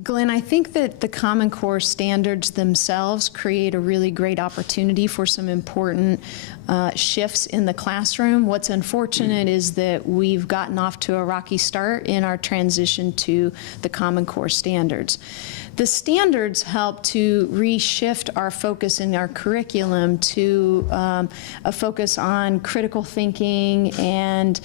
Glenn, I think that the Common Core standards themselves create a really great opportunity for some important shifts in the classroom. What's unfortunate is that we've gotten off to a rocky start in our transition to the Common Core standards. The standards help to reshift our focus in our curriculum to a focus on critical thinking and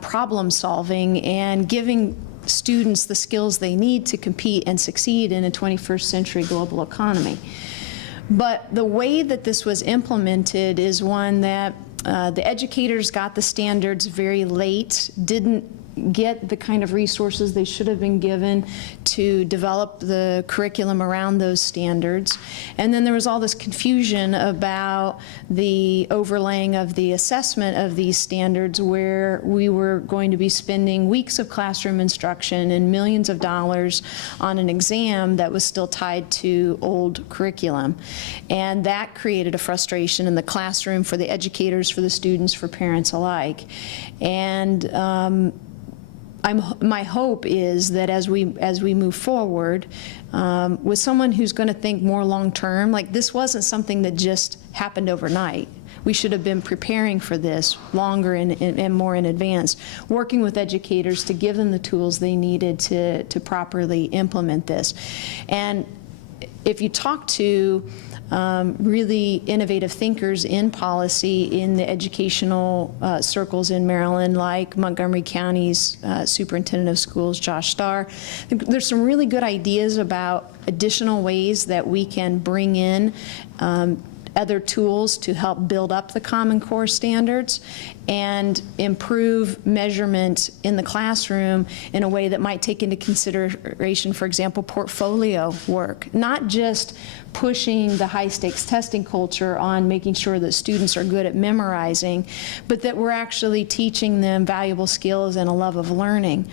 problem solving and giving students the skills they need to compete and succeed in a 21st century global economy. But the way that this was implemented is one that the educators got the standards very late, didn't get the kind of resources they should have been given to develop the curriculum around those standards. And then there was all this confusion about the overlaying of the assessment of these standards, where we were going to be spending weeks of classroom instruction and millions of dollars on an exam that was still tied to old curriculum. And that created a frustration in the classroom for the educators, for the students, for parents alike. And my hope is that as we move forward with someone who's going to think more long-term, like this wasn't something that just happened overnight. We should have been preparing for this longer and more in advance, working with educators to give them the tools they needed to properly implement this. And if you talk to really innovative thinkers in policy in the educational circles in Maryland, like Montgomery County's Superintendent of Schools, Josh Starr. There's some really good ideas about additional ways that we can bring in other tools to help build up the Common Core standards and improve measurement in the classroom in a way that might take into consideration, for example, portfolio work, not just pushing the high-stakes testing culture on making sure that students are good at memorizing, but that we're actually teaching them valuable skills and a love of learning.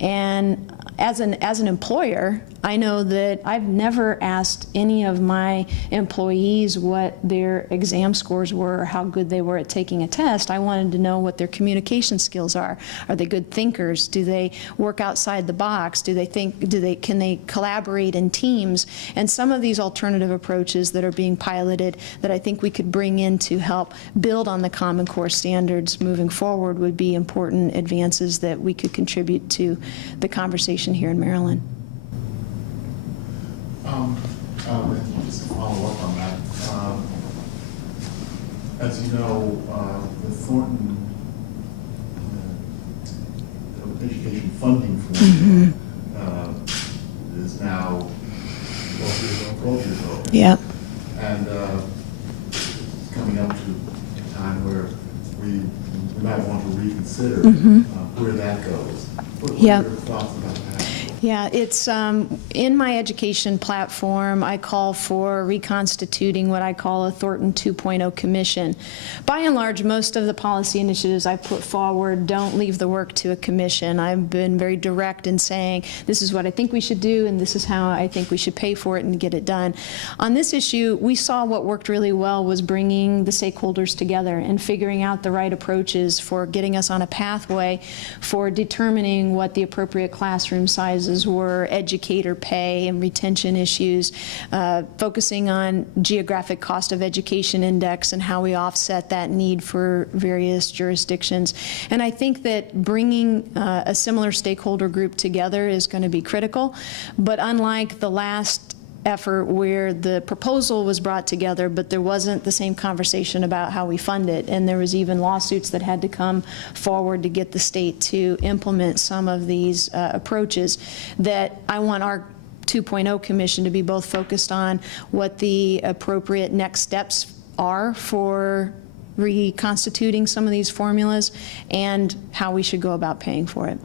And as an employer, I know that I've never asked any of my employees what their exam scores were or how good they were at taking a test. I wanted to know what their communication skills are. Are they good thinkers? Do they work outside the box? Can they collaborate in teams? And some of these alternative approaches that are being piloted that I think we could bring in to help build on the Common Core standards moving forward would be important advances that we could contribute to the conversation here in Maryland. Just to follow up on that, as you know, the Thornton education funding formula is now 12 years old. Yeah. And coming up to a time where we might want to reconsider where that goes. What are your thoughts about that? Yeah, it's in my education platform, I call for reconstituting what I call a Thornton 2.0 commission. By and large, most of the policy initiatives I put forward don't leave the work to a commission. I've been very direct in saying this is what I think we should do and this is how I think we should pay for it and get it done. On this issue, we saw what worked really well was bringing the stakeholders together and figuring out the right approaches for getting us on a pathway for determining what the appropriate classroom sizes were, educator pay and retention issues, focusing on geographic cost of education index and how we offset that need for various jurisdictions. And I think that bringing a similar stakeholder group together is going to be critical. But unlike the last effort where the proposal was brought together, but there wasn't the same conversation about how we fund it, and there was even lawsuits that had to come forward to get the state to implement some of these approaches, that I want our 2.0 commission to be both focused on what the appropriate next steps are for reconstituting some of these formulas and how we should go about paying for it.